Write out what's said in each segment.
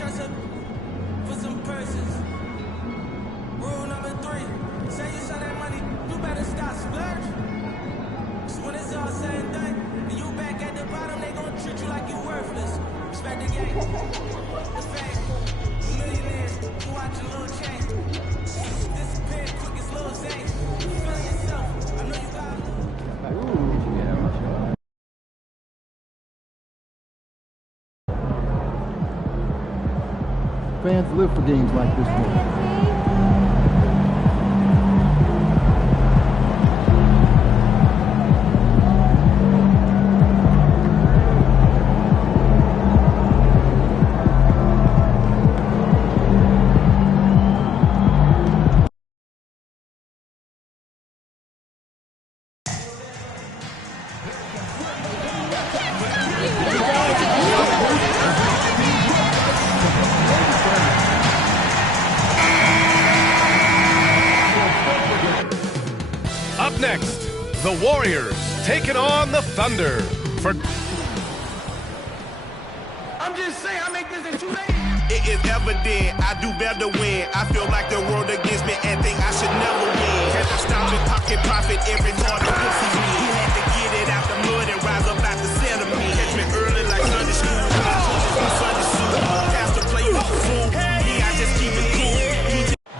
trust her for some purses. Rule number 3, say you saw that money, you better stop splurge. So when it's all said and done, and you back at the bottom, they gon' treat you like you worthless. Respect the game, the fame, the millionaires, you watch a little change. Disappear quick as Lil Zane. You feeling yourself, I know you got Fans live for games like this one. Up next, the Warriors taking on the Thunder. I'm just saying, I make this in 2 days. It is evident I do better when I feel like the world against me and think I should never win. Had to stop and pocket profit every time the pussy me. He had to get it out the mud and rise up out the settlement. Catch me early like Sunday school. Sunday suit. Pastor play with the fool. Yeah, I just keep it cool.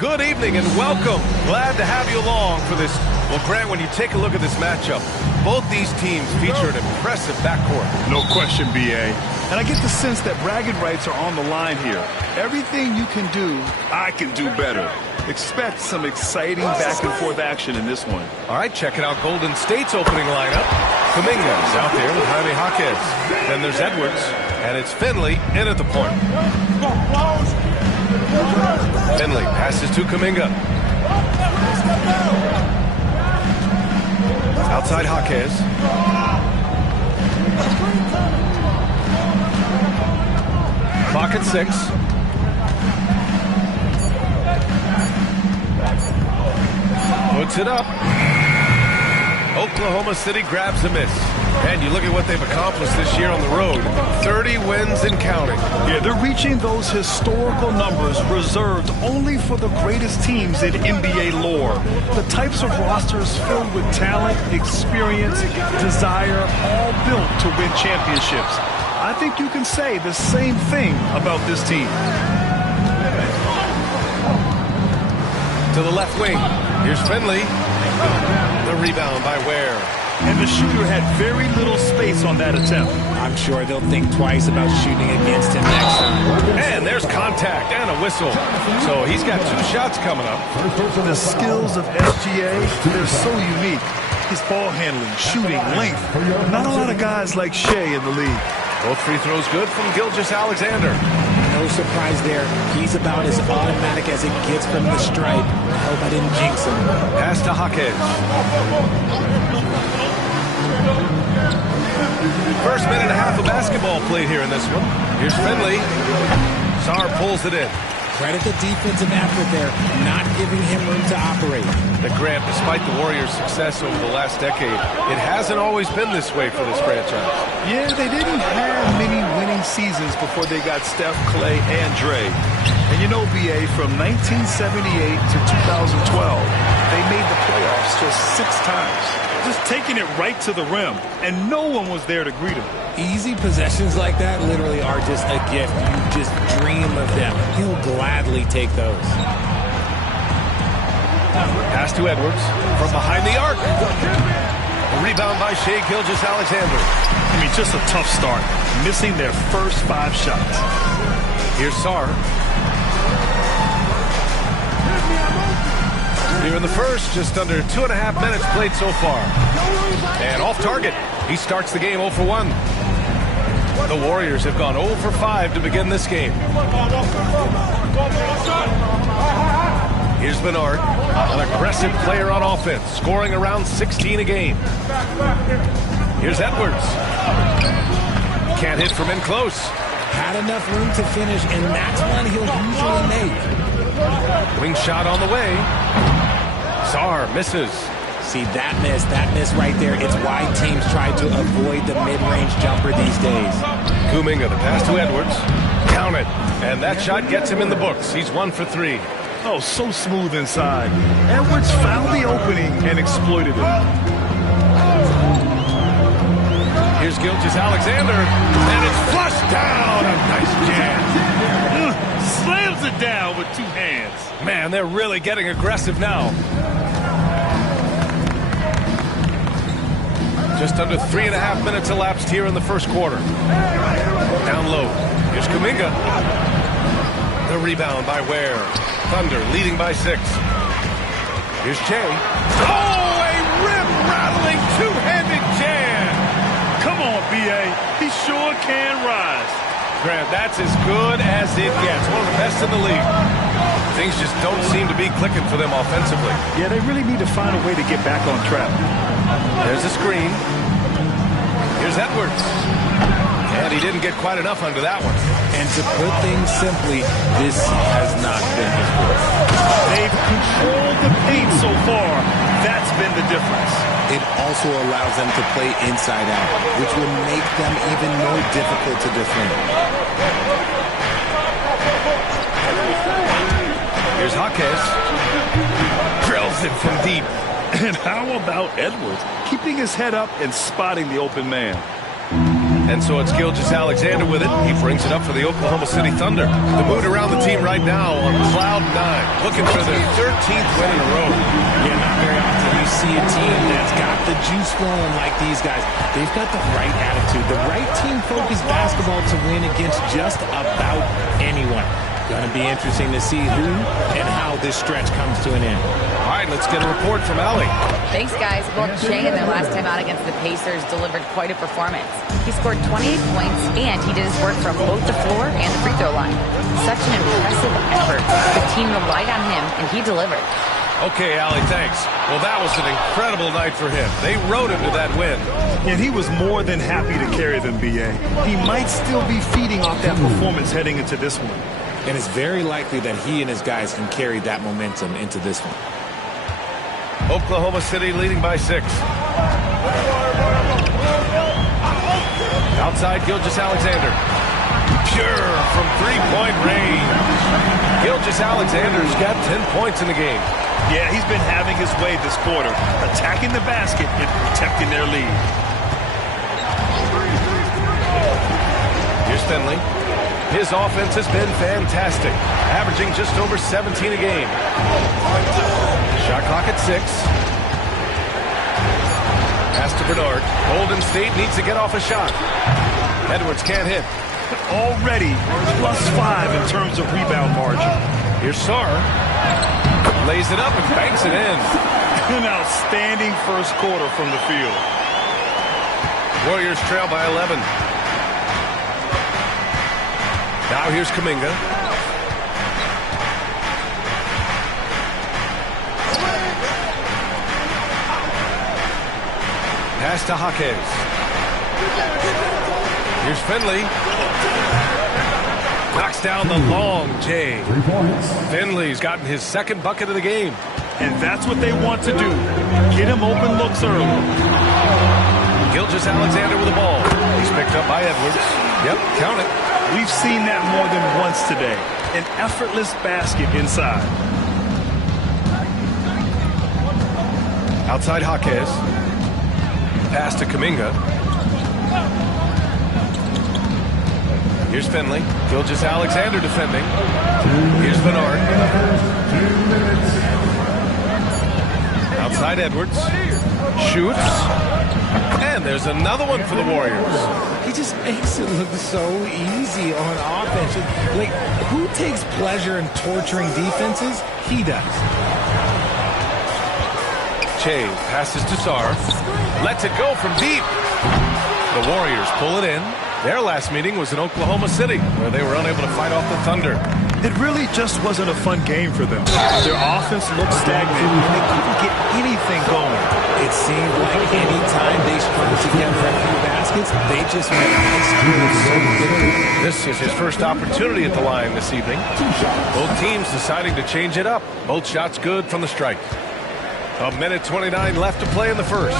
Good evening and welcome. Glad to have you along for this. Well, Grant, when you take a look at this matchup, both these teams feature an impressive backcourt. No question, B.A. And I get the sense that bragging rights are on the line here. Everything you can do, I can do better. Expect some exciting back-and-forth action in this one. All right, checking out Golden State's opening lineup. Kuminga's out there with Jaime Jaquez. Then there's Edwards, and it's Finley in at the point. Finley passes to Kuminga. Outside Jaquez. Clock at 6. Puts it up. Oklahoma City grabs a miss. And you look at what they've accomplished this year on the road. 30 wins and counting. Yeah, they're reaching those historical numbers reserved only for the greatest teams in NBA lore. The types of rosters filled with talent, experience, desire, all built to win championships. I think you can say the same thing about this team. To the left wing. Here's Finley. The rebound by Ware. And the shooter had very little space on that attempt. I'm sure they'll think twice about shooting against him next time. And there's contact and a whistle. So he's got 2 shots coming up. The skills of SGA, they're so unique. His ball handling, shooting, length. Not a lot of guys like Shea in the league. Both free throws good from Gilgeous-Alexander. No surprise there. He's about as automatic as it gets from the stripe. I hope I didn't jinx him. Pass to Jaquez. First minute and a half of basketball played here in this one. Here's Finley. Sarr pulls it in. Credit the defensive effort there, not giving him room to operate. The Grant, despite the Warriors' success over the last decade, it hasn't always been this way for this franchise. Yeah, they didn't have many winning seasons before they got Steph, Clay, and Dre. And you know, B.A., from 1978 to 2012, they made the playoffs just 6 times. Just taking it right to the rim, and no one was there to greet him. Easy possessions like that literally are just a gift. You just dream of them. He'll gladly take those. Pass to Edwards from behind the arc. A rebound by Shai Gilgeous-Alexander. I mean, just a tough start, missing their first 5 shots. Here's Sarr. Here in the first, just under 2.5 minutes played so far. And off target. He starts the game 0 for 1. The Warriors have gone 0 for 5 to begin this game. Here's Bernard, an aggressive player on offense, scoring around 16 a game. Here's Edwards. Can't hit from in close. Had enough room to finish, and that's one he'll usually make. Wing shot on the way. Sarr misses. See, that miss right there, it's why teams try to avoid the mid-range jumper these days. Kuminga, the pass to Edwards. Count it. And that shot gets him in the books. He's 1 for 3. Oh, so smooth inside. Edwards found the opening and exploited it. Here's Gilgeous-Alexander, and it's flushed down. A nice jam. Slams it down with 2 hands. Man, they're really getting aggressive now. Just under 3.5 minutes elapsed here in the first quarter. Down low. Here's Kuminga. The rebound by Ware. Thunder leading by 6. Here's Che. Oh, a rim-rattling two-handed jam. Come on, B.A. He sure can rise. Grant, that's as good as it gets. One of the best in the league. Things just don't seem to be clicking for them offensively. Yeah, they really need to find a way to get back on track. There's a screen. Here's Edwards. And he didn't get quite enough under that one. And to put things simply, this has not been his work. They've controlled the paint so far. That's been the difference. It also allows them to play inside out, which will make them even more difficult to defend. Here's Jaquez. Drills it from deep. And how about Edwards? Keeping his head up and spotting the open man. And so it's Gilgeous-Alexander with it. He brings it up for the Oklahoma City Thunder. The mood around the team right now on cloud 9, looking for their 13th win in a row. Yeah, not very often you see a team that's got the juice flowing like these guys. They've got the right attitude, the right team-focused basketball to win against just about anyone. Going to be interesting to see who and how this stretch comes to an end. All right, let's get a report from Allie. Thanks, guys. Well, Che in their last time out against the Pacers delivered quite a performance. He scored 28 points, and he did his work from both the floor and the free throw line. Such an impressive effort. The team relied on him, and he delivered. Okay, Allie, thanks. Well, that was an incredible night for him. They rode him to that win. And he was more than happy to carry them, B.A. He might still be feeding off that performance heading into this one. And it's very likely that he and his guys can carry that momentum into this one. Oklahoma City leading by 6. Outside, Gilgeous-Alexander. Pure from three-point range. Gilgeous-Alexander's got 10 points in the game. Yeah, he's been having his way this quarter, attacking the basket and protecting their lead. Here's Finley. His offense has been fantastic, averaging just over 17 a game. Shot clock at 6. Pass to Bernard. Golden State needs to get off a shot. Edwards can't hit. Already +5 in terms of rebound margin. Here's Sarr. Lays it up and banks it in. An outstanding first quarter from the field. Warriors trail by 11. Now here's Kuminga. Pass to Jaquez. Here's Finley. Knocks down the long J. 3 points. Finley's gotten his second bucket of the game. And that's what they want to do. Get him open looks early. Gilgeous-Alexander with the ball. He's picked up by Edwards. Yep, count it. We've seen that more than once today. An effortless basket inside. Outside Jaquez. Pass to Kuminga. Here's Finley. Gilgeous-Alexander defending. Here's Bernard. Outside Edwards. Shoots. And there's another one for the Warriors. He just makes it look so easy on offense. Like, who takes pleasure in torturing defenses? He does. Che passes to Sarr. Lets it go from deep. The Warriors pull it in. Their last meeting was in Oklahoma City, where they were unable to fight off the Thunder. It really just wasn't a fun game for them. Their offense looked stagnant, and they couldn't get anything going. It seemed like any time they strung together a few baskets, they just went executed so quickly. This is his first opportunity at the line this evening. Both teams deciding to change it up. Both shots good from the strike. 1:29 left to play in the first.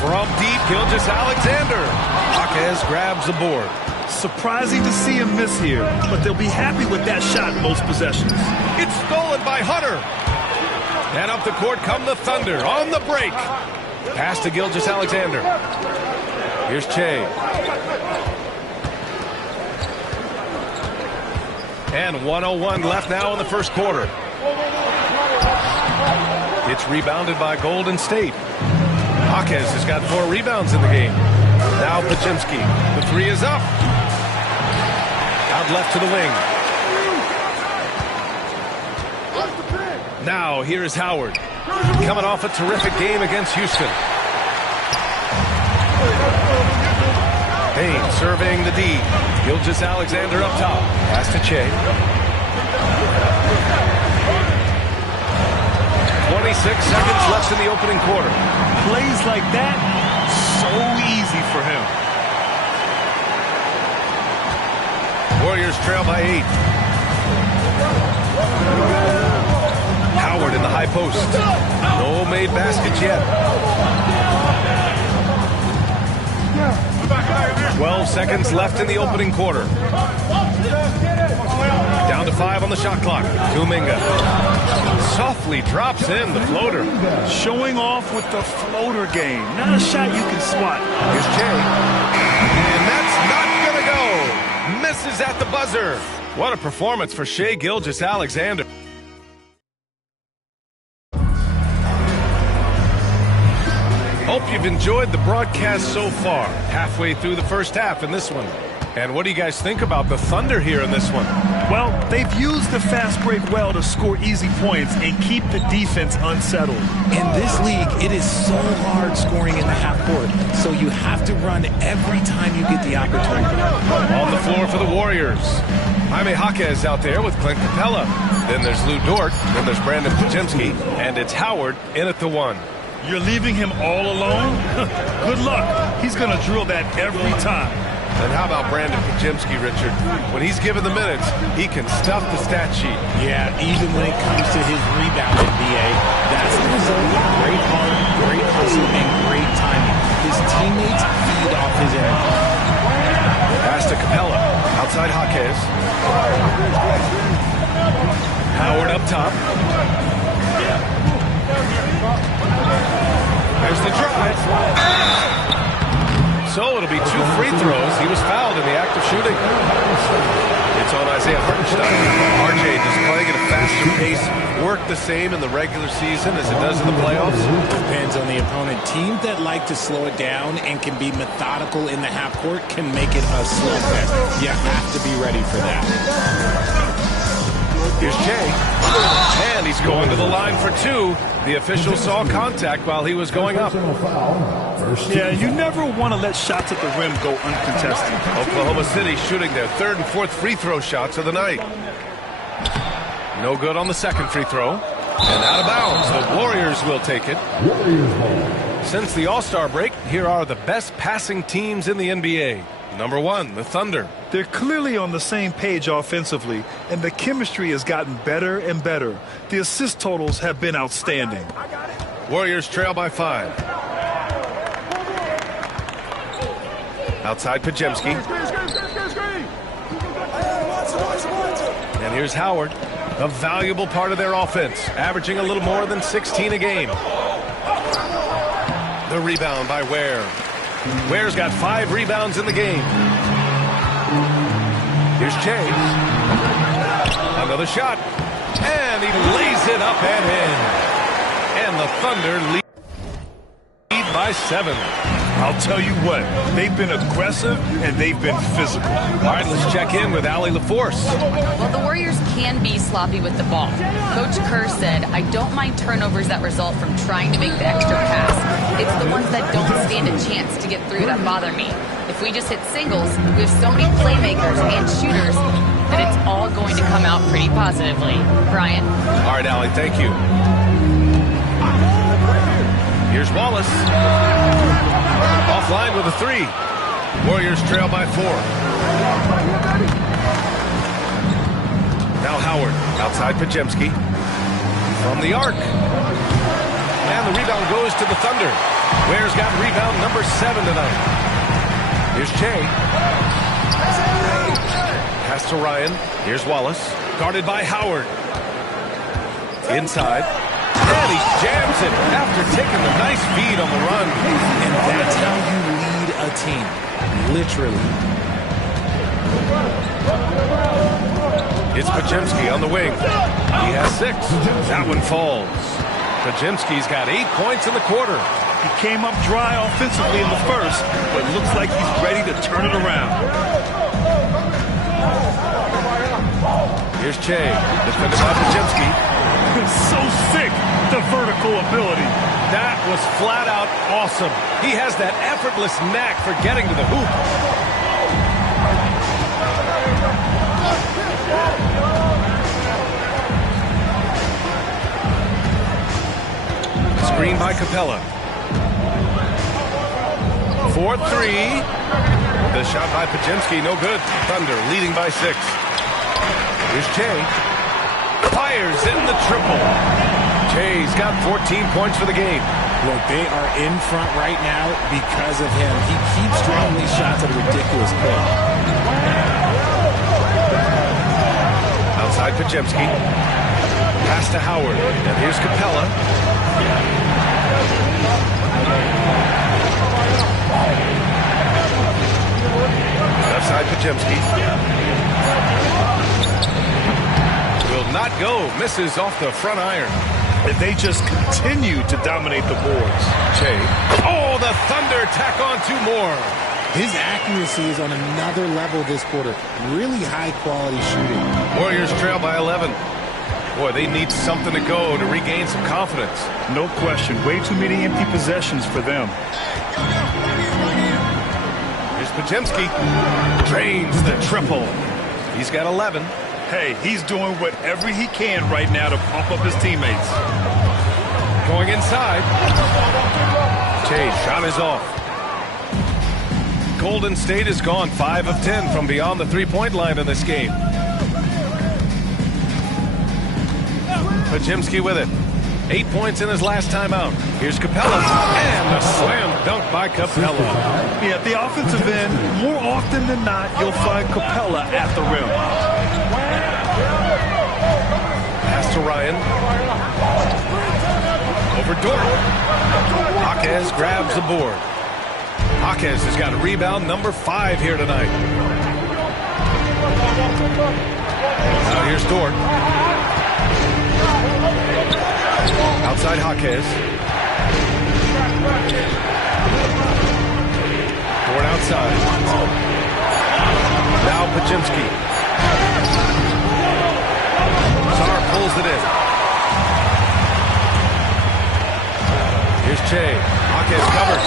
From deep, Gilgeous-Alexander. Jaquez grabs the board. Surprising to see him miss here, but they'll be happy with that shot most possessions. It's stolen by Hunter. And up the court come the Thunder on the break. Pass to Gilgeous-Alexander. Here's Che. And 1:01 left now in the first quarter. It's rebounded by Golden State. Jaquez has got 4 rebounds in the game. Now Podziemski. The three is up. Out left to the wing. Now here is Howard. Coming off a terrific game against Houston. Payne surveying the D. Gilgeous-Alexander up top. Pass to Che. 26 seconds left in the opening quarter. Plays like that, so easy for him. Warriors trail by 8. Howard in the high post. No made baskets yet. 12 seconds left in the opening quarter. Down to 5 on the shot clock. Kuminga softly drops in the floater. Showing off with the floater game. Not a shot you can swat. Here's Che. And that's not going to go. Misses at the buzzer. What a performance for Shai Gilgeous-Alexander. Hope you've enjoyed the broadcast so far. Halfway through the first half in this one. And what do you guys think about the Thunder here in this one? Well, they've used the fast break well to score easy points and keep the defense unsettled. In this league, it is so hard scoring in the half court, so you have to run every time you get the opportunity. On the floor for the Warriors. Jaime Jaquez out there with Clint Capella. Then there's Lou Dort. Then there's Brandon Podziemski. And it's Howard in at the 1. You're leaving him all alone? Good luck. He's going to drill that every time. And how about Brandon Podziemski, Richard? When he's given the minutes, he can stuff the stat sheet. Yeah, even when it comes to his rebound, NBA, that's the result of great heart, great hustle, and great timing. His teammates feed off his energy. Pass to Capella. Outside Jaquez. Howard up top. There's the drive. So it'll be 2 free throws. He was fouled in the act of shooting. It's on Isaiah Hartenstein. RJ just playing at a faster pace. Work the same in the regular season as it does in the playoffs. Depends on the opponent. Teams that like to slow it down and can be methodical in the half court can make it a slugfest. You have to be ready for that. Here's Che. And he's going to the line for 2. The official saw contact while he was going up. Yeah, you never want to let shots at the rim go uncontested. Oklahoma City shooting their 3rd and 4th free throw shots of the night. No good on the 2nd free throw. And out of bounds. The Warriors will take it. Since the All-Star break, here are the best passing teams in the NBA. Number 1, the Thunder. They're clearly on the same page offensively, and the chemistry has gotten better and better. The assist totals have been outstanding. Warriors trail by 5. Outside Podziemski. And here's Howard, a valuable part of their offense, averaging a little more than 16 a game. The rebound by Ware. Ware's got 5 rebounds in the game. Here's Che. Another shot. And he lays it up and in. And the Thunder lead by 7. I'll tell you what, they've been aggressive and they've been physical. All right, let's check in with Allie LaForce. Well, the Warriors can be sloppy with the ball. Coach Kerr said, I don't mind turnovers that result from trying to make the extra pass. It's the ones that don't stand a chance to get through that bother me. If we just hit singles, we have so many playmakers and shooters that it's all going to come out pretty positively. Brian? All right, Allie, thank you. Here's Wallace. Offline with a 3. Warriors trail by 4. Now Howard outside Podziemski. From the arc. And the rebound goes to the Thunder. Ware's got rebound number 7 tonight. Here's Che. Pass to Ryan. Here's Wallace. Guarded by Howard. Inside. And he jams it after taking a nice feed on the run. And that's how you lead a team. Literally. It's Podziemski on the wing. He has 6. That one falls. Podziemski's got 8 points in the quarter. He came up dry offensively in the first, but looks like he's ready to turn it around. Here's Che, defended by Podziemski. So sick, the vertical ability. That was flat out awesome. He has that effortless knack for getting to the hoop. Screen by Capella. 4-3. The shot by Podziemski, no good. Thunder leading by 6. Here's Che. Fires in the triple. Che's got 14 points for the game. Look, they are in front right now because of him. He keeps drawing these shots at a ridiculous clip. Outside Podziemski. Pass to Howard. And here's Capella. Left side Podziemski. Will not go. Misses off the front iron. And they just continue to dominate the boards. Che. Oh, the Thunder tack on 2 more. His accuracy is on another level this quarter. Really high-quality shooting. Warriors trail by 11. Boy, they need something to go to regain some confidence. No question. Way too many empty possessions for them. Here's Podziemski. Drains the triple. He's got 11. Hey, he's doing whatever he can right now to pump up his teammates. Going inside. Che, shot is off. Golden State has gone 5 of 10 from beyond the three-point line in this game. Podziemski with it. 8 points in his last time out. Here's Capella. And a slam dunk by Capella. Yeah, at the offensive end, more often than not, you'll find Capella at the rim. Pass to Ryan. Over Dort. Jaquez grabs the board. Jaquez has got a rebound number 5 here tonight. Now here's Dort. Outside Jaquez. Dort outside. Now Podziemski. Sarr pulls it in. Here's Che. Jaquez covers.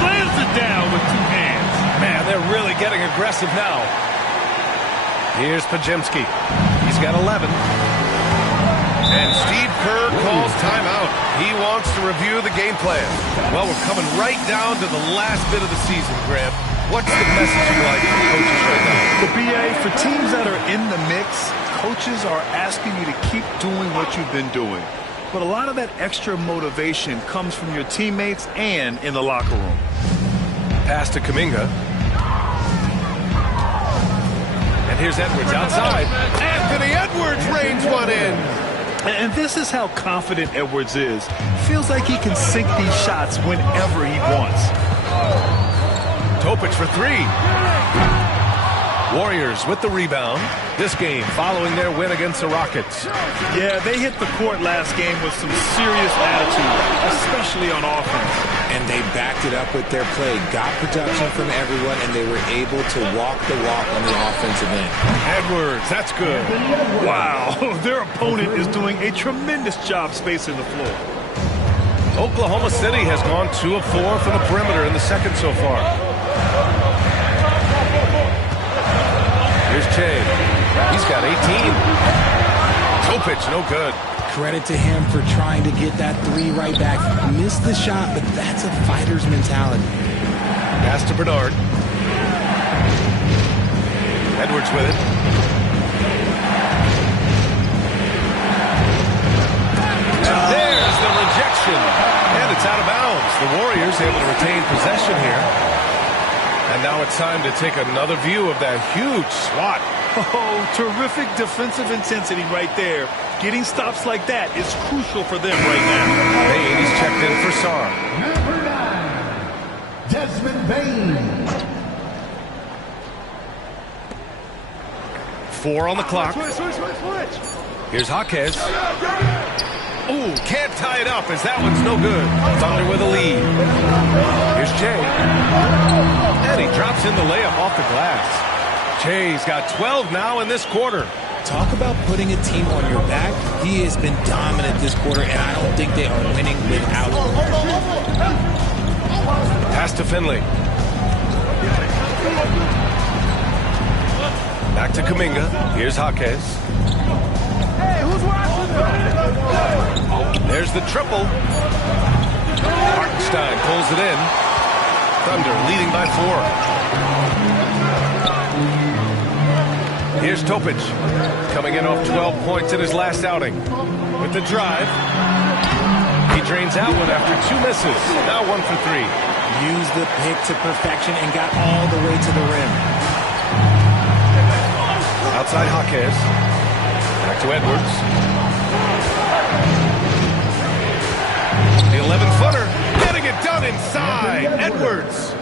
Slams it down with 2 hands. Man, they're really getting aggressive now. Here's Podziemski. He's got 11. And Steve Kerr calls timeout. He wants to review the game plan. Well, we're coming right down to the last bit of the season, Grant. What's the message you'd like from coaches right now? The BA, for teams that are in the mix, coaches are asking you to keep doing what you've been doing. But a lot of that extra motivation comes from your teammates and in the locker room. Pass to Kuminga. And here's Edwards outside. Anthony Edwards rains one in. And this is how confident Edwards is. Feels like he can sink these shots whenever he wants. Topic for 3. Warriors with the rebound. This game following their win against the Rockets. Yeah, they hit the court last game with some serious attitude, especially on offense. And they backed it up with their play, got production from everyone, and they were able to walk the walk on the offensive end. Edwards, that's good. Wow, their opponent is doing a tremendous job spacing the floor. Oklahoma City has gone 2 of 4 from the perimeter in the second so far. Here's Che. He's got 18. Topic, no good. Credit to him for trying to get that 3 right back. Missed the shot, but that's a fighter's mentality. Pass to Bernard. Edwards with it. And there's the rejection. And it's out of bounds. The Warriors able to retain possession here. And now it's time to take another view of that huge swat. Oh, terrific defensive intensity right there. Getting stops like that is crucial for them right now. Bain is checked in for Sarr. Number 9, Desmond Bain. 4 on the clock. Here's Jaquez. Ooh, can't tie it up as that one's no good. Thunder with a lead. Here's Jay. And he drops in the layup off the glass. Jay's got 12 now in this quarter. Talk about putting a team on your back. He has been dominant this quarter, and I don't think they are winning without him. Pass to Finley. Back to Kuminga. Here's Jaquez. There's the triple. Hartenstein pulls it in. Thunder leading by 4. Here's Topic, coming in off 12 points in his last outing. With the drive. He drains out one after 2 misses. Now 1 for 3. Used the pick to perfection and got all the way to the rim. Outside Jaquez. Back to Edwards. The 11-footer. Getting it done inside. Edwards.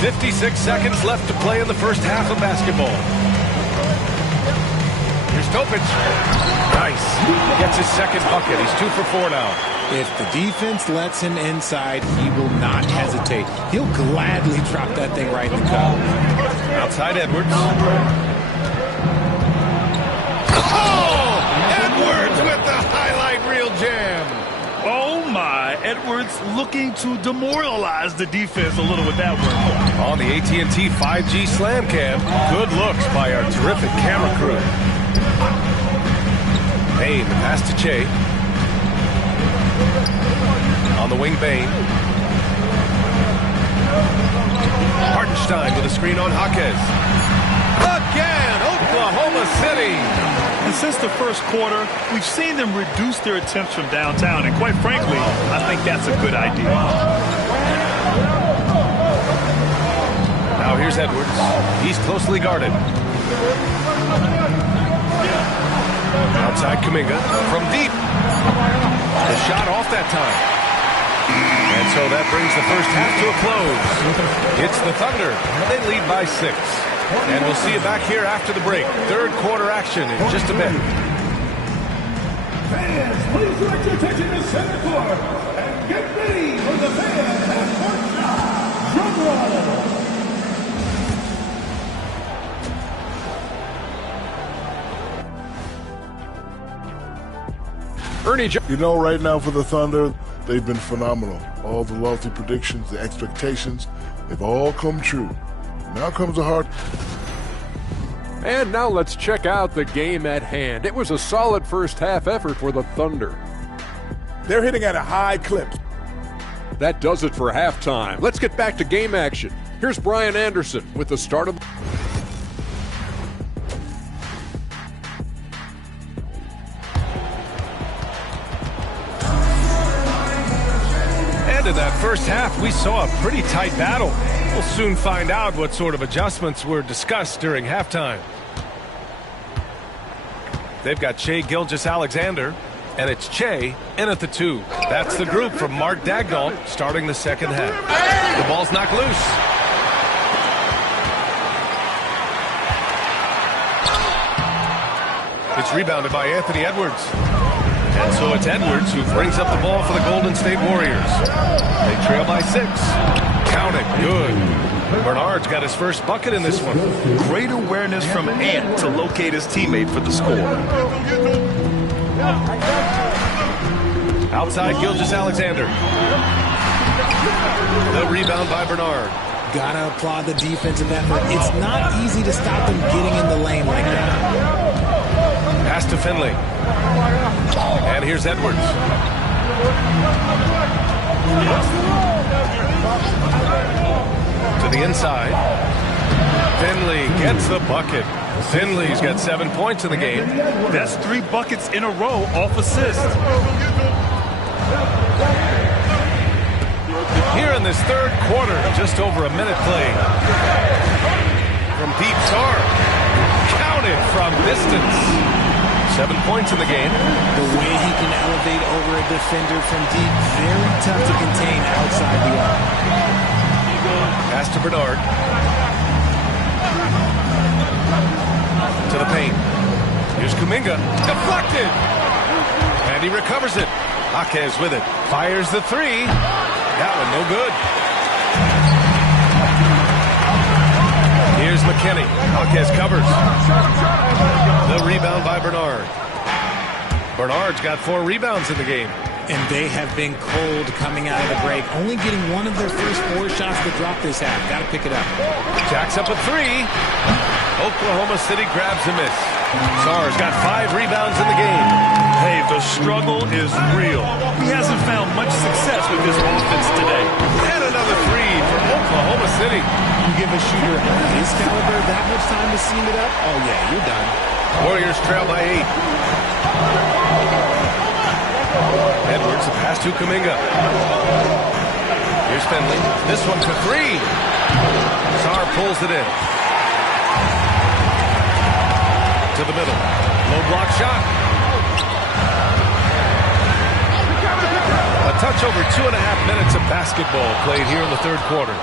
56 seconds left to play in the first half of basketball. Here's Topic. Nice. Gets his second bucket. He's 2 for 4 now. If the defense lets him inside, he will not hesitate. He'll gladly drop that thing right in the cup. Outside Edwards. Oh! Edwards with the highlight reel jam. Oh, my. Edwards looking to demoralize the defense a little with that one. On the AT&T 5G Slam Cam. Good looks by our terrific camera crew. Bain, the pass to Che. On the wing, Bain. Hartenstein with a screen on Jaquez. Again, Oklahoma City. And since the first quarter, we've seen them reduce their attempts from downtown. And quite frankly, I think that's a good idea. Now here's Edwards. He's closely guarded. Outside Kuminga. From deep. The shot off that time. And so that brings the first half to a close. It's the Thunder. They lead by 6. And we'll see you back here after the break. Third quarter action in just a bit. Fans, please direct your attention to center court and get ready for the fans half-court shot. Drum roll. Ernie You know, right now for the Thunder, they've been phenomenal. All the lofty predictions, the expectations, they've all come true. Now comes the hard. And now let's check out the game at hand. It was a solid first half effort for the Thunder. They're hitting at a high clip. That does it for halftime. Let's get back to game action. Here's Brian Anderson with the start of... In that first half, we saw a pretty tight battle. We'll soon find out what sort of adjustments were discussed during halftime. They've got Shai Gilgeous-Alexander, and it's Che in at the 2. That's the group from Mark Daigneault starting the second half. The ball's knocked loose. It's rebounded by Anthony Edwards. And so it's Edwards who brings up the ball for the Golden State Warriors. They trail by 6. Count it. Good. Bernard's got his first bucket in this one. Great awareness from Ant to locate his teammate for the score. Outside Gilgeous-Alexander. The rebound by Bernard. Gotta applaud the defensive effort. It's not easy to stop them getting in the lane like that. Pass to Finley. And here's Edwards. To the inside. Finley gets the bucket. Finley's got 7 points in the game. That's 3 buckets in a row off assist. Here in this third quarter, just over a minute played. From deep, Sarr. Counted from distance. 7 points in the game. The way he can elevate over a defender from deep, very tough to contain outside the arc. Pass to Bernard. To the paint. Here's Kuminga. Deflected. And he recovers it. Jaquez with it. Fires the three. That one no good. Here's McKinney. Jaquez covers. The rebound by Bernard. Bernard's got 4 rebounds in the game. And they have been cold coming out of the break. Only getting one of their first 4 shots to drop this half. Got to pick it up. Jacks up a 3. Oklahoma City grabs a miss. Sarr's got 5 rebounds in the game. Hey, the struggle is real. He hasn't found much success with his offense today. And another 3 from Oklahoma City. You give a shooter his caliber that much time to seam it up, oh yeah, you're done. Warriors trail by 8. Edwards, a pass to Kuminga. Here's Finley. This one for 3. Sarr pulls it in. To the middle. Low block shot. A touch over 2.5 minutes of basketball played here in the third quarter.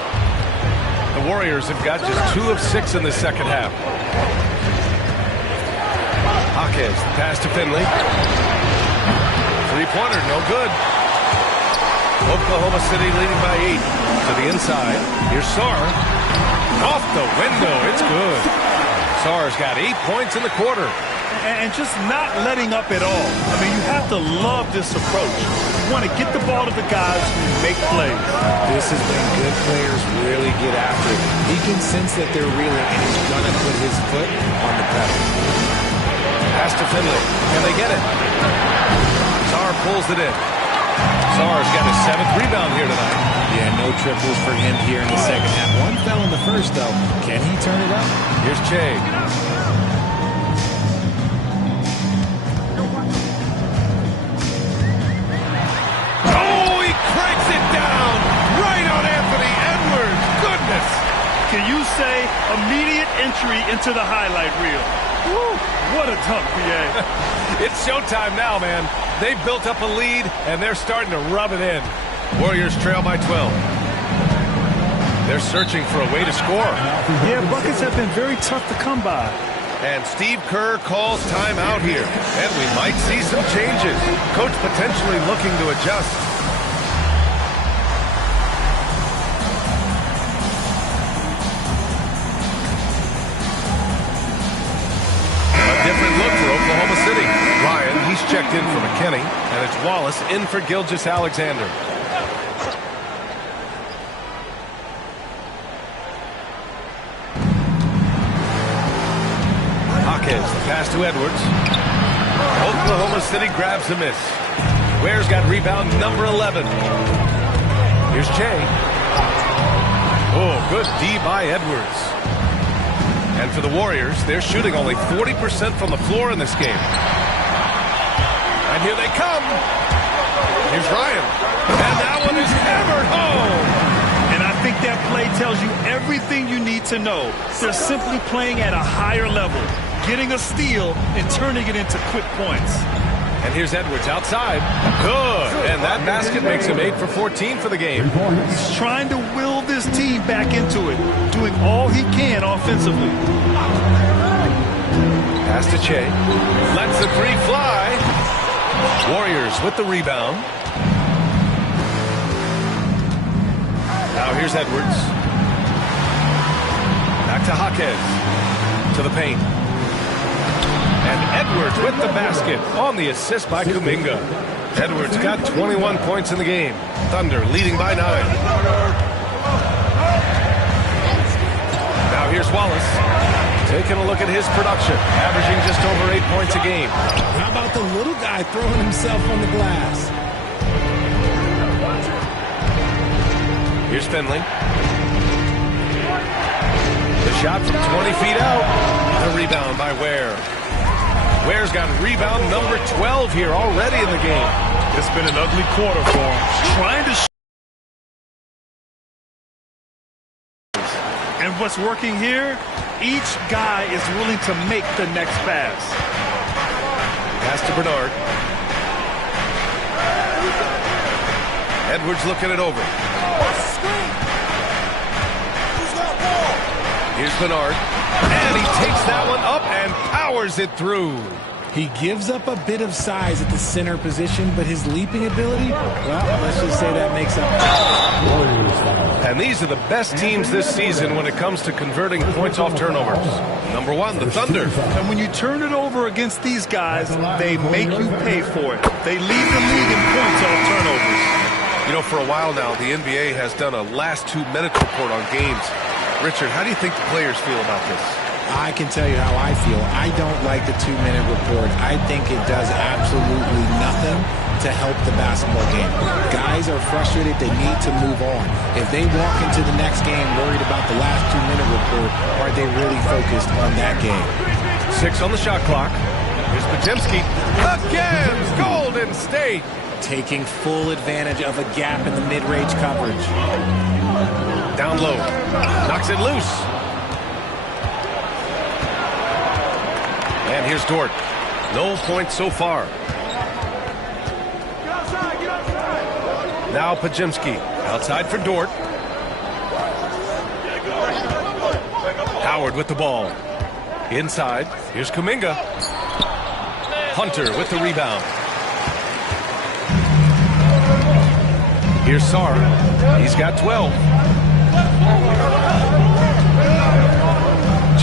The Warriors have got just 2 of 6 in the second half. Jaquez, the pass to Finley. Three-pointer, no good. Oklahoma City leading by 8. To the inside. Here's Sarr. Off the window, it's good. Sarr's got 8 points in the quarter. And just not letting up at all. I mean, you have to love this approach. You want to get the ball to the guys who make plays. This is when good players really get after it. He can sense that they're reeling, and he's going to put his foot on the pedal. Pass to Finley. Can they get it? Sarr pulls it in. Sarr's got his 7th rebound here tonight. Yeah, no triples for him here in the second half. One fell in the first, though. Can he turn it up? Here's Che. Oh, he cranks it down right on Anthony Edwards. Goodness. Can you say immediate entry into the highlight reel? Woo, what a dunk, PA. It's showtime now, man. They've built up a lead, and they're starting to rub it in. Warriors trail by 12. They're searching for a way to score. Yeah, buckets have been very tough to come by. And Steve Kerr calls timeout here. And we might see some changes. Coach potentially looking to adjust. Different look for Oklahoma City. Ryan, he's checked in for McKinney, and it's Wallace in for Gilgeous-Alexander. Jaquez, the pass to Edwards. Oklahoma City grabs the miss. Ware's got rebound number 11. Here's Che. Oh, good D by Edwards. And for the Warriors, they're shooting only 40% from the floor in this game. And here they come. Here's Ryan. And that one is hammered home. And I think that play tells you everything you need to know. They're simply playing at a higher level, getting a steal and turning it into quick points. And here's Edwards outside. Good. And that basket makes him 8 for 14 for the game. He's trying to will this team back into it, doing all he can offensively. Pass to Che. Lets the 3 fly. Warriors with the rebound. Now here's Edwards. Back to Jaquez. To the paint. And Edwards with the basket on the assist by Kuminga. Edwards got 21 points in the game. Thunder leading by 9. Now here's Wallace. Taking a look at his production. Averaging just over 8 points a game. How about the little guy throwing himself on the glass? Here's Finley. The shot from 20 feet out. The rebound by Ware. Ware's got rebound number 12 here already in the game. It's been an ugly quarter for him. Trying to and what's working here, each guy is willing to make the next pass. Pass to Bernard. Edwards looking it over. Here's Bernard. And he takes that one up and powers it through. He gives up a bit of size at the center position, but his leaping ability, well, let's just say that makes up. And these are the best teams this season when it comes to converting points off turnovers. Number 1, the Thunder. And when you turn it over against these guys, they make you pay for it. They lead the league in points off turnovers. You know, for a while now, the NBA has done a last 2 minutes report on games. Richard, how do you think the players feel about this? I can tell you how I feel. I don't like the 2-minute report. I think it does absolutely nothing to help the basketball game. Guys are frustrated. They need to move on. If they walk into the next game worried about the last 2-minute report, are they really focused on that game? 6 on the shot clock. Here's Podziemski. Again, Golden State. Taking full advantage of a gap in the mid-range coverage. Down low. Knocks it loose. And here's Dort. No points so far. Now Podziemski. Outside for Dort. Howard with the ball. Inside. Here's Kuminga. Hunter with the rebound. Here's Sarr. He's got 12.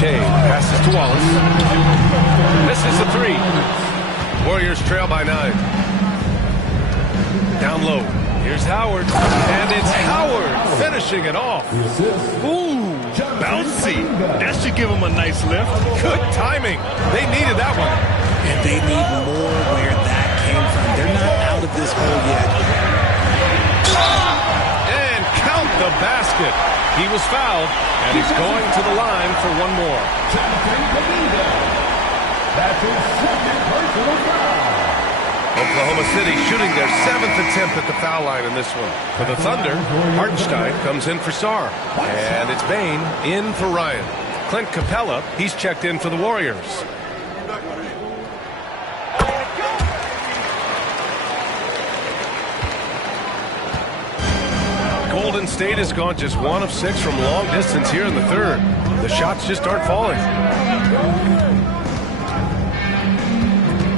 Jay passes to Wallace. Misses the 3. Warriors trail by 9. Down low. Here's Howard. And it's Howard finishing it off. Ooh, bouncy. That should give him a nice lift. Good timing. They needed that one. And they need more where that came from. They're not out of this hole yet. And count the basket. He was fouled, and he's going to the line for one more. That's his second personal foul. Oklahoma City shooting their 7th attempt at the foul line in this one. For the Thunder, Hartenstein comes in for Sarr. And it's Bane in for Ryan. Clint Capella, he's checked in for the Warriors. Golden State has gone just 1 of 6 from long distance here in the third. The shots just aren't falling.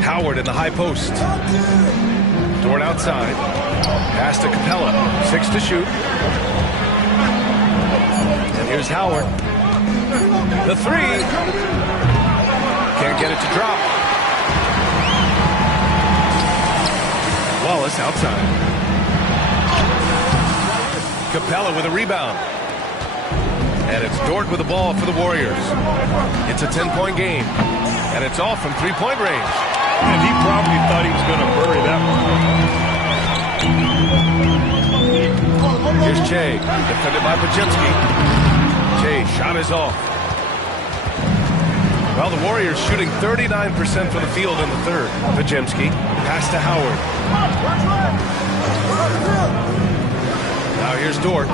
Howard in the high post. Dort outside. Pass to Capella. 6 to shoot. And here's Howard. The 3. Can't get it to drop. Wallace outside. Capella with a rebound. And it's Dort with the ball for the Warriors. It's a 10-point game. And it's off from 3-point range. And he probably thought he was going to bury that one. Here's Che, defended by Podziemski. Che, shot is off. Well, the Warriors shooting 39% from the field in the third. Podziemski, pass to Howard. Now here's Dort.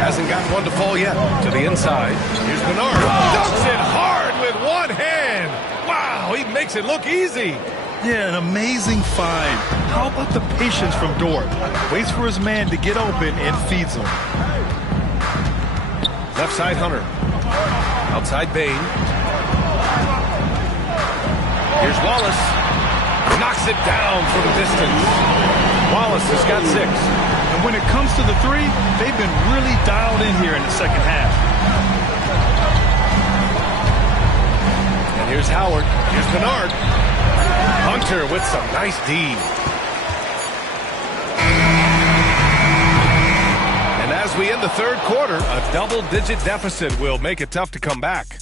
Hasn't got one to fall yet. To the inside. Here's Bernard. Dunks it hard with one hand. Wow, he makes it look easy. Yeah, an amazing find. How about the patience from Dort? Waits for his man to get open and feeds him. Left side Hunter. Outside Bane. Here's Wallace. Knocks it down from the distance. Wallace has got 6. And when it comes to the 3, they've been really dialed in here in the second half. And here's Howard. Here's Bernard. Hunter with some nice D. And as we end the third quarter, a double-digit deficit will make it tough to come back.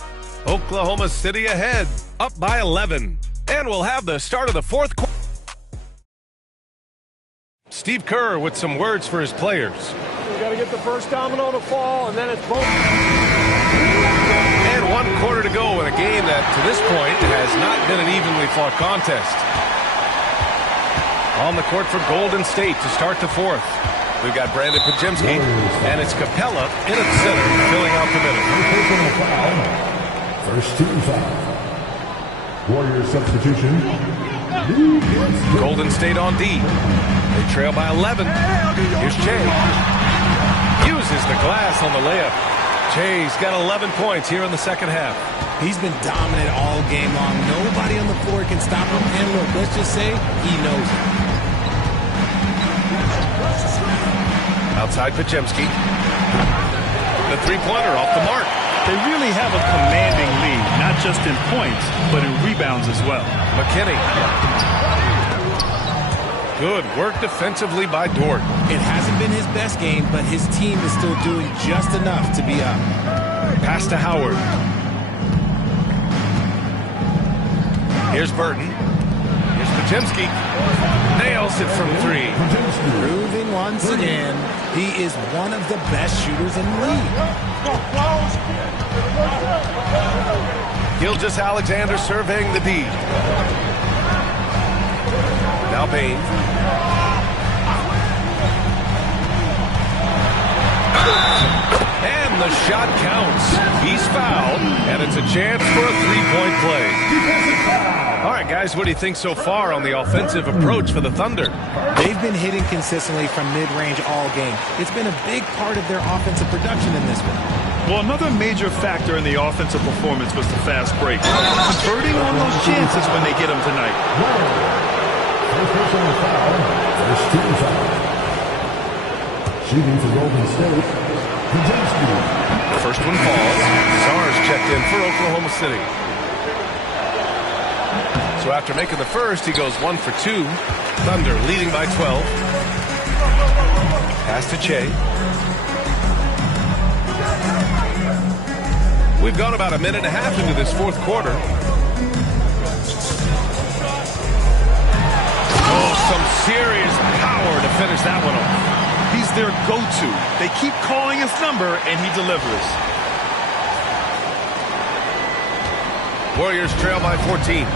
Oklahoma City ahead, up by 11. And we'll have the start of the fourth quarter. Steve Kerr with some words for his players. We got to get the first domino to fall, and then it's both. And 1 quarter to go in a game that, to this point, has not been an evenly fought contest. On the court for Golden State to start the fourth. We've got Brandon Podziemski, and it's Capella in at center, filling out the middle. First team foul. Warriors substitution. Golden State on D. They trail by 11. Here's Che. Uses the glass on the layup. Che's got 11 points here in the second half. He's been dominant all game long. Nobody on the floor can stop him. And look, let's just say he knows it. Outside Podziemski. The three-pointer off the mark. They really have a commanding lead, not just in points, but in rebounds as well. McKinney. Good work defensively by Dort. It hasn't been his best game, but his team is still doing just enough to be up. Pass to Howard. Here's Burton. Here's Podziemski. Nails it from three. Proving once again, he is one of the best shooters in the league. Gilgeous-Alexander surveying the D. Now Bane. And the shot counts. He's fouled, and it's a chance for a three-point play. All right, guys, what do you think so far on the offensive approach for the Thunder? They've been hitting consistently from mid-range all game. It's been a big part of their offensive production in this one. Well, another major factor in the offensive performance was the fast break. Converting on those chances when they get them tonight. First personal foul. First team foul. Shooting for Golden State. Podziemski. The first one falls. Sarge checked in for Oklahoma City. So after making the first, he goes 1 for 2. Thunder leading by 12. Pass to Che. We've gone about a minute and a half into this fourth quarter. Oh, some serious power to finish that one off. He's their go-to. They keep calling his number, and he delivers. Warriors trail by 14.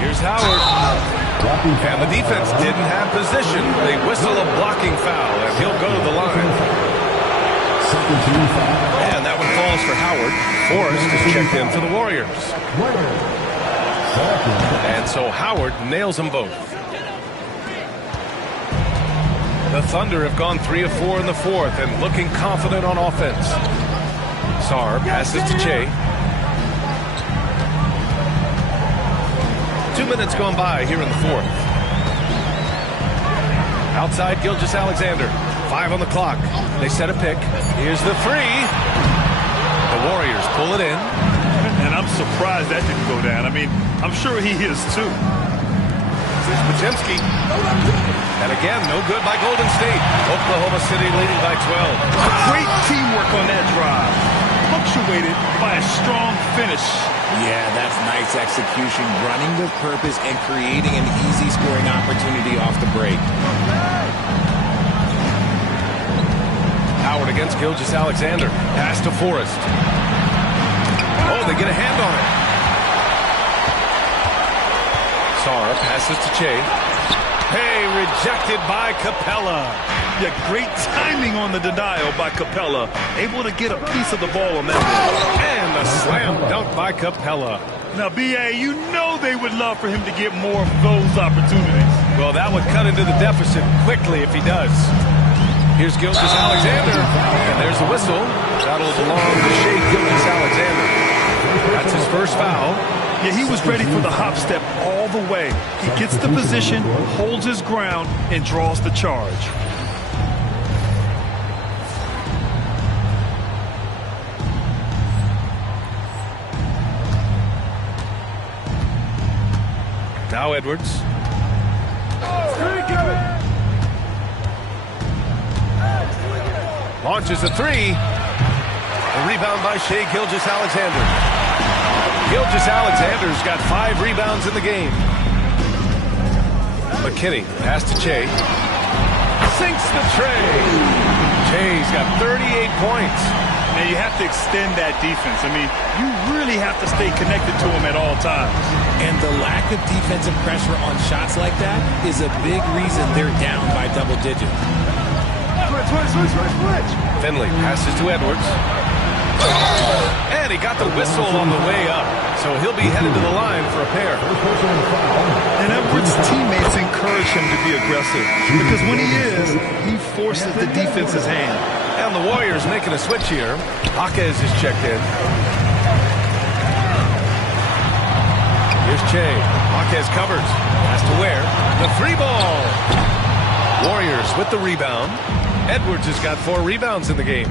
Here's Howard. And the defense didn't have position. They whistle a blocking foul, and he'll go to the line. And that one falls for Howard. Forrest is checked in for the Warriors. And so Howard nails them both. The Thunder have gone 3 of 4 in the fourth and looking confident on offense. Sarr passes to Che. 2 minutes gone by here in the fourth. Outside Gilgeous-Alexander. 5 on the clock. They set a pick. Here's the three. The Warriors pull it in. And I'm surprised that didn't go down. I mean, I'm sure he is too. Here's Podziemski. And again, no good by Golden State. Oklahoma City leading by 12. Great teamwork on that drive. Punctuated by a strong finish. Yeah, that's nice execution. Running with purpose and creating an easy scoring opportunity off the break. Howard against Gilgeous-Alexander. Pass to Forrest. Oh, they get a hand on it. Sarr passes to Che. Hey, rejected by Capella. Yeah, great timing on the denial by Capella. Able to get a piece of the ball on that one. And a slam dunk by Capella. Now, B.A., you know they would love for him to get more of those opportunities. Well, that would cut into the deficit quickly if he does. Here's Gilgeous-Alexander, and there's the whistle. That'll belong to Shai Gilgeous-Alexander. That's his first foul. Yeah, he was ready for the hop step all the way. He gets the position, holds his ground, and draws the charge. Now Edwards. Launches a three. A rebound by Shai Gilgeous-Alexander. Gilgeous-Alexander's got 5 rebounds in the game. McKinney, pass to Che. Sinks the tray. Che's got 38 points. And you have to extend that defense. I mean, you really have to stay connected to them at all times. And the lack of defensive pressure on shots like that is a big reason they're down by double digits. Switch. Finley passes to Edwards. And he got the whistle on the way up. So he'll be headed to the line for a pair. And Edwards' teammates encourage him to be aggressive. Because when he is, he forces the defense's hand. And the Warriors making a switch here. Jaquez is checked in. Here's Che. Jaquez covers. Has to Ware. The free ball. Warriors with the rebound. Edwards has got 4 rebounds in the game.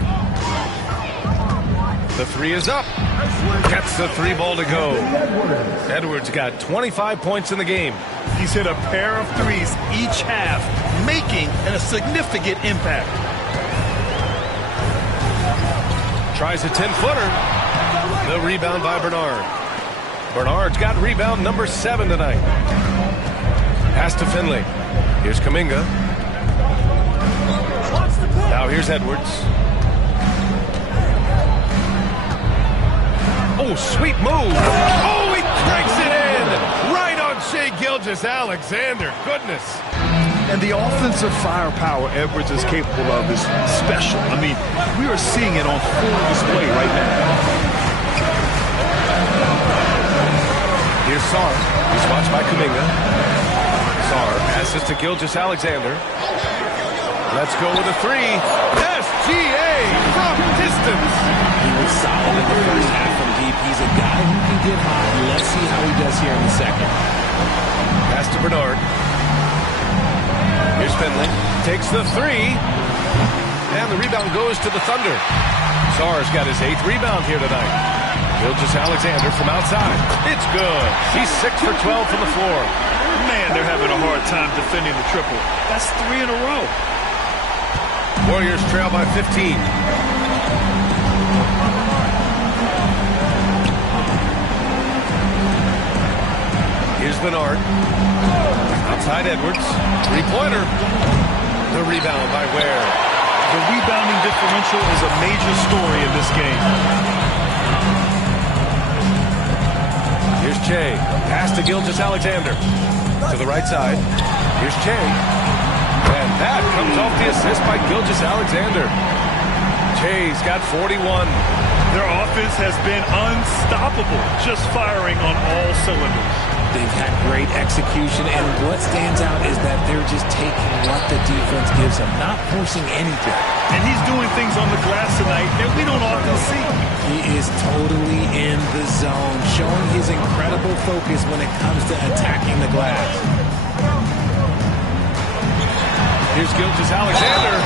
The three is up. Gets the 3 ball to go. Edwards got 25 points in the game. He's hit a pair of threes each half, making a significant impact. Tries a 10-footer. The rebound by Bernard. Bernard's got rebound number 7 tonight. Pass to Finley. Here's Kuminga. Now here's Edwards. Oh, sweet move. Oh, he cranks it in. Right on Shai Gilgeous-Alexander. Goodness. And the offensive firepower Edwards is capable of is special. I mean, we are seeing it on full display right now. Here's Sarr. He's watched by Kuminga. Sarr passes to Gilgeous-Alexander. Let's go with a 3. SGA from distance. He was solid in the first half from deep. He's a guy who can get hot. Let's see how he does here in the second. Pass to Bernard. Here's Finley. Takes the 3. And the rebound goes to the Thunder. Sarr's got his 8th rebound here tonight. Gilgeous-Alexander from outside. It's good. He's 6 for 12 from the floor. Man, they're having a hard time defending the triple. That's 3 in a row. Warriors trail by 15. Here's Bernard. Outside Edwards. 3-pointer. The rebound by Ware. The rebounding differential is a major story in this game. Here's Che. Pass to Gilgeous-Alexander. To the right side. Here's Che. And that comes off the assist by Gilgeous-Alexander. Che's got 41. Their offense has been unstoppable, just firing on all cylinders. They've had great execution, and what stands out is that they're just taking what the defense gives them, not forcing anything. And he's doing things on the glass tonight that we don't often see. He is totally in the zone, showing his incredible focus when it comes to attacking the glass. Here's Gilgeous-Alexander.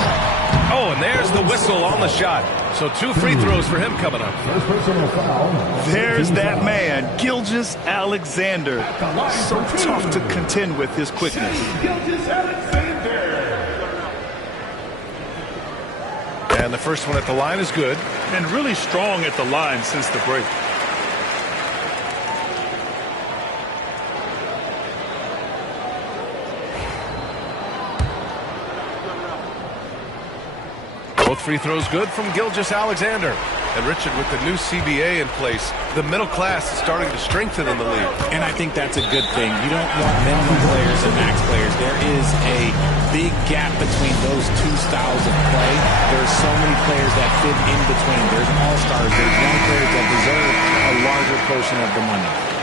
Oh, and there's the whistle on the shot. So 2 free throws for him coming up. There's that man, Gilgeous-Alexander. So tough to contend with his quickness. And the first one at the line is good. And really strong at the line since the break. Both free throws good from Gilgeous-Alexander. And Richard, with the new CBA in place, the middle class is starting to strengthen in the league. And I think that's a good thing. You don't want minimum players and max players. There is a big gap between those 2 styles of play. There's so many players that fit in between. There's all-stars. There's young players that deserve a larger portion of the money.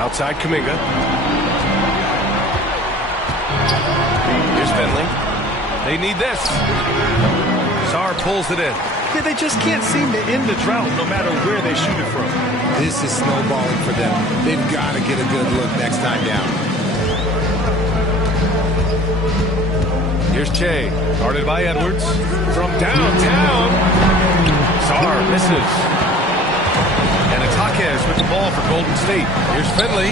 Outside Kuminga. Here's Finley. They need this. Sarr pulls it in. Yeah, they just can't seem to end the drought no matter where they shoot it from. This is snowballing for them. They've got to get a good look next time down. Here's Che. Guarded by Edwards. From downtown. Sarr misses. And it's Jaquez with the ball for Golden State. Here's Finley.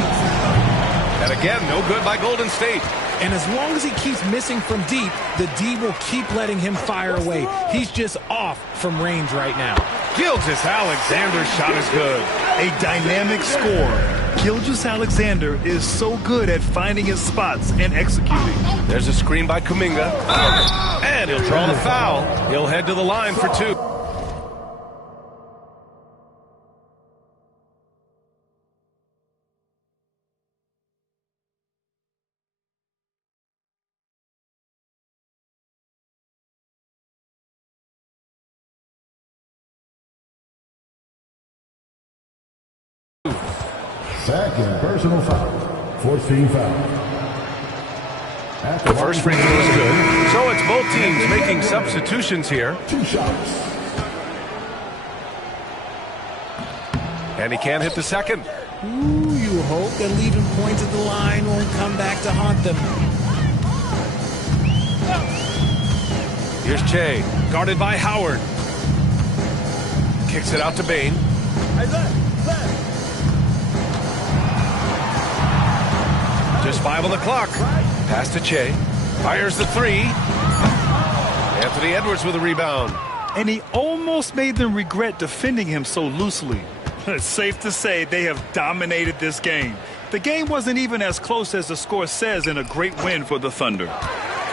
And again, no good by Golden State. And as long as he keeps missing from deep, the D will keep letting him fire away. He's just off from range right now. Gilgeous-Alexander's shot is good. a dynamic scorer, Gilgeous-Alexander is so good at finding his spots and executing. There's a screen by Kuminga. And he'll draw the foul. He'll head to the line for two. Second personal foul. 14 foul. The first free throw is good. So it's both teams making substitutions here. 2 shots. And he can't hit the second. Ooh, you hope that leaving points at the line won't come back to haunt them. Here's Che, guarded by Howard. Kicks it out to Bane. Just 5 on the clock. Pass to Che. Fires the 3. Anthony Edwards with a rebound. And he almost made them regret defending him so loosely. It's safe to say they have dominated this game. The game wasn't even as close as the score says in a great win for the Thunder.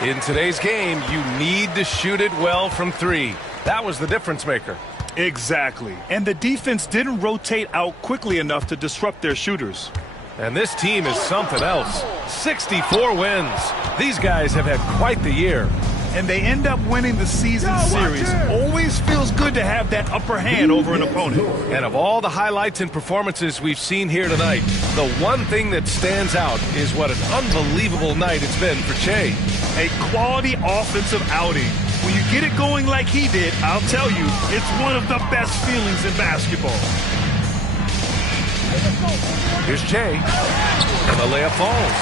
In today's game, you need to shoot it well from 3. That was the difference maker. Exactly. And the defense didn't rotate out quickly enough to disrupt their shooters. And this team is something else. 64 wins. These guys have had quite the year. And they end up winning the season series. Always feels good to have that upper hand over an opponent. And of all the highlights and performances we've seen here tonight, the one thing that stands out is what an unbelievable night it's been for Che. A quality offensive outing. When you get it going like he did, I'll tell you, it's one of the best feelings in basketball. Here's Che, and the layup falls.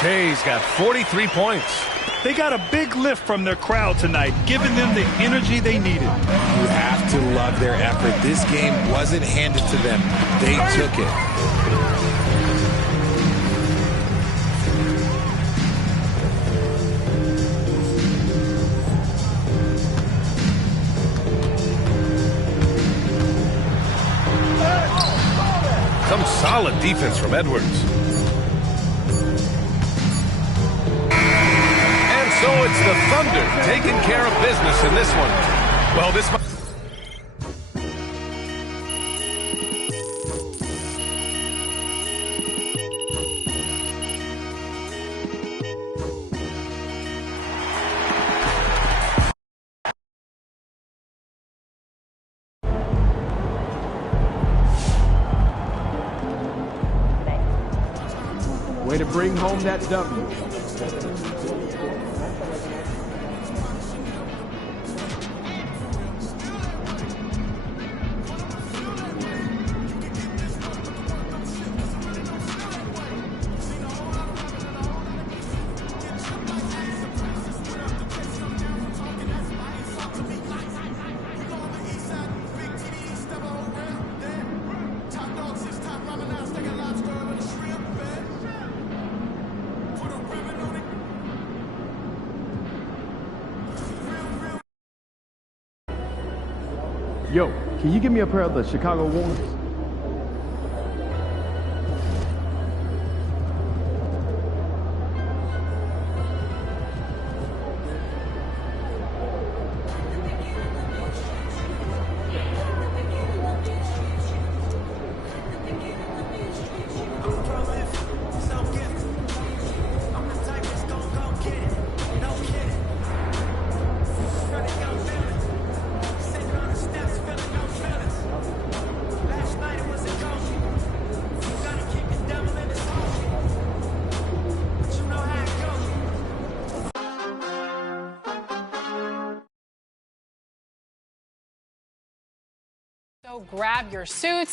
Che's got 43 points. They got a big lift from their crowd tonight, giving them the energy they needed. You have to love their effort. This game wasn't handed to them. They took it. Some solid defense from Edwards. And so it's the Thunder taking care of business in this one. Well, this might... Way to bring home that W. Yo, can you give me a pair of the Chicago Warriors? So grab your suits.